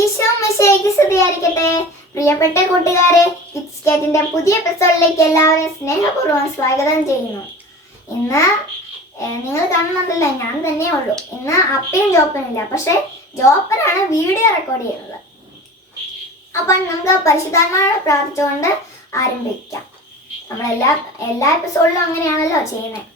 ഈശോ മിശേക്ക് സ്തുതിയായിരിക്കട്ടെ. പ്രിയപ്പെട്ട കൂട്ടുകാരെ കിഡ്സ് കാറ്റിന്റെ പുതിയ എപ്പിസോഡിലേക്ക് എല്ലാവരെയും സ്നേഹപൂർവം സ്വാഗതം ചെയ്യുന്നു. ഇന്ന് നിങ്ങൾ കാണുന്നുണ്ടല്ലോ ഞാൻ തന്നെ ഉള്ളൂ. ഇന്ന് അപ്പയും ജോപ്പനും ഇല്ല. പക്ഷെ ജോപ്പനാണ് വീഡിയോ റെക്കോർഡ് ചെയ്യുന്നത്. അപ്പം നമുക്ക് പരിശുദ്ധാത്മാവോട് പ്രാർത്ഥിച്ചുകൊണ്ട് ആരംഭിക്കാം. നമ്മളെല്ലാ എല്ലാ എപ്പിസോഡിലും അങ്ങനെയാണല്ലോ ചെയ്യുന്നത്.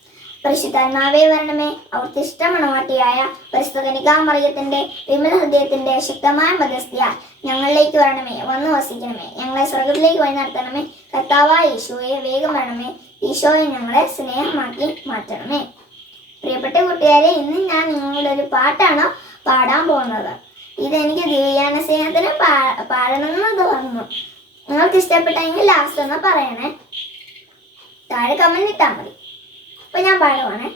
പരിശുദ്ധാത്മാവേ വരണമേ. അവിടുത്തെ ഇഷ്ടമണവാട്ടിയായ പരിശുദ്ധ കനികാമറിയത്തിന്റെ വിമല ഹൃദയത്തിന്റെ ശക്തമായ മധ്യസ്ഥയ ഞങ്ങളിലേക്ക് വരണമേ. വന്നു വസിക്കണമേ. ഞങ്ങളെ സ്വർഗത്തിലേക്ക് വഴി നടത്തണമേ. കർത്താവായ യേശുവെ വേഗം വരണമേ. ഈശോയെ ഞങ്ങളെ സ്നേഹമാക്കി മാറ്റണമേ. പ്രിയപ്പെട്ട കൂട്ടുകാരെ ഇന്ന് ഞാൻ നിങ്ങളുടെ ഒരു പാട്ടാണ് പാടാൻ പോകുന്നത്. ഇതെനിക്ക് ദിവ്യാന സ്നേഹത്തിന് പാ- പാടണമെന്ന് തോന്നുന്നു. നിങ്ങൾക്ക് ഇഷ്ടപ്പെട്ടെങ്കിൽ ലാസ്റ്റ് ഒന്ന് പറയണേ. താഴെ കമന്റ് ഇട്ടാൽ മതി. അപ്പൊ ഞാൻ പാടുവാണേ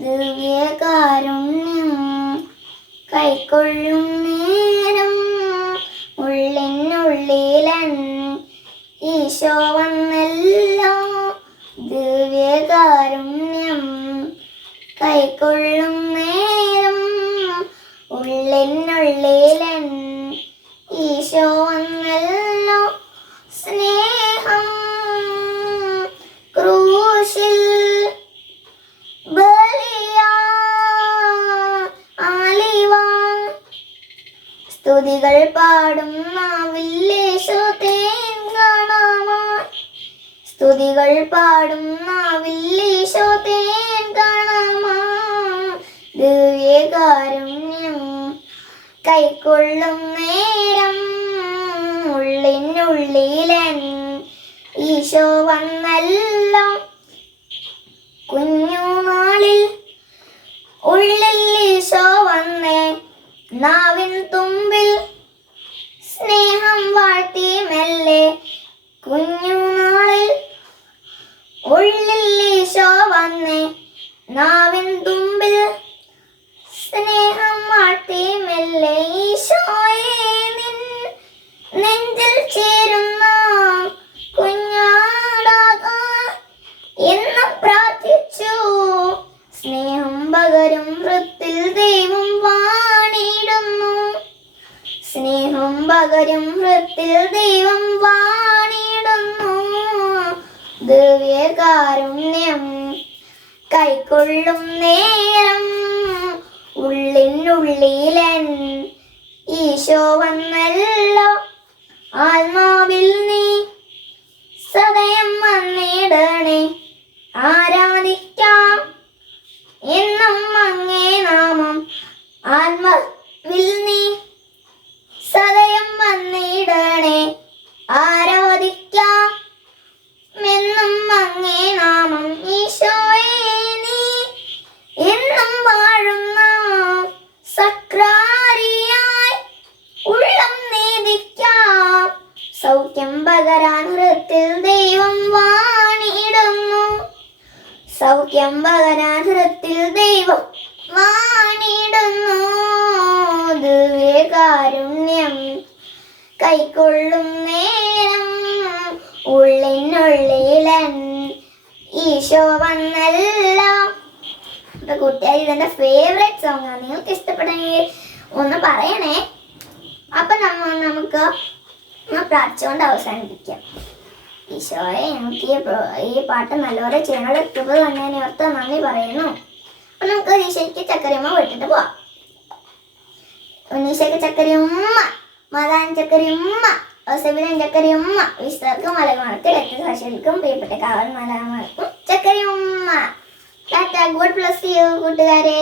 ദിവ്യകാരുണ്യം കൈക്കൊള്ളും നേരം ഉള്ളിനുള്ളിലൻ ഈശോ വന്നല്ലോ. ദിവ്യകാരുണ്യം കൈക്കൊള്ളും നേരം ഉള്ളിനുള്ളിലൻ ഈശോ വന്നല്ലോ സ്നേഹം ക്രൂശിൽ ബലിയാ ആലിവാൻ സ്തുതികൾ പാടും നാവില്ലേശോ തേൻ സ്തുതികൾ പാടും നാവില്ലേശോ തേൻ കാണാമായി ദിവ്യകാരുണ്യം കൈക്കൊള്ളും നേരം ഉള്ളിനുള്ളിലൻ. ഈശോ വന്നല്ലോ. കുഞ്ഞുനാളിൽ ഉള്ളിൽ ഈശോ വന്നേ നാവിൻ തുമ്പിൽ സ്നേഹം വാഴ്ത്തി മെല്ലെ കുഞ്ഞുനാളിൽ ഉള്ളിൽ ഈശോ വന്നേ. നാവിൻ തുമ്പിൽ സ്നേഹം വാഴ്ത്തി മെല്ലെ ഈശോയെ നിൻ നെഞ്ചിൽ ചേരുന്ന കുഞ്ഞാടാകാൻ എന്ന് പ്രാർത്ഥിച്ചു സ്നേഹം പകരും വൃത്തിൽ ദൈവം വാണിടുന്നു സ്നേഹം പകരും വൃത്തിൽ ദൈവം വാണിടുന്നു. ദിവ്യകാരുണ്യം കൈക്കൊള്ളും നേരം ഉള്ളിനുള്ളിലൻ ഈശോ വന്നല്ലോ. ആത്മാവിൽ നീ സദയം വന്നിടണേ. ആരാധിക്കാം എന്നും അങ്ങേ നാമം. ആത്മാവിൽ നീ ഹൃത്തിൽ ദൈവം വാണിടുന്നു. ദിവ്യകാരുണ്യം കൈക്കൊള്ളും നേരം. ഉള്ളിനുള്ളിലൻ ഈശോ വന്നല്ല. അപ്പൊ കൂട്ടുകാർ ഇതെന്റെ ഫേവറേറ്റ് സോങ് ആണ്. നിങ്ങൾക്ക് ഇഷ്ടപ്പെട്ടെങ്കിൽ ഒന്ന് പറയണേ. അപ്പൊ നമ്മ നമുക്ക് പ്രാർത്ഥിച്ചുകൊണ്ട് അവസാനിപ്പിക്കാം. ഈശോയെ എനിക്ക് ഈ പാട്ട് നല്ലപോലെ ചെയ്യണത് കൃപ തന്നെ ഓർത്ത് നന്ദി പറയുന്നു. അപ്പൊ നമുക്ക് ഈശോയ്ക്ക് ചക്കരയമ്മ വിട്ടിട്ട് പോവാം. ഉണ്ണീശയ്ക്ക് ചക്കരയമ്മ മദാൻ ചക്കരയമ്മ ഔസബിലൻ ചക്കരയമ്മ വിശ്വർക്കും മലമാർക്കും രക്തസാക്ഷികൾക്കും പ്രിയപ്പെട്ട കാവൽ മലമാർക്കും ചക്കരയമ്മ. ടാറ്റ ഗോഡ് പ്ലസ് യു കൂട്ടുകാരെ.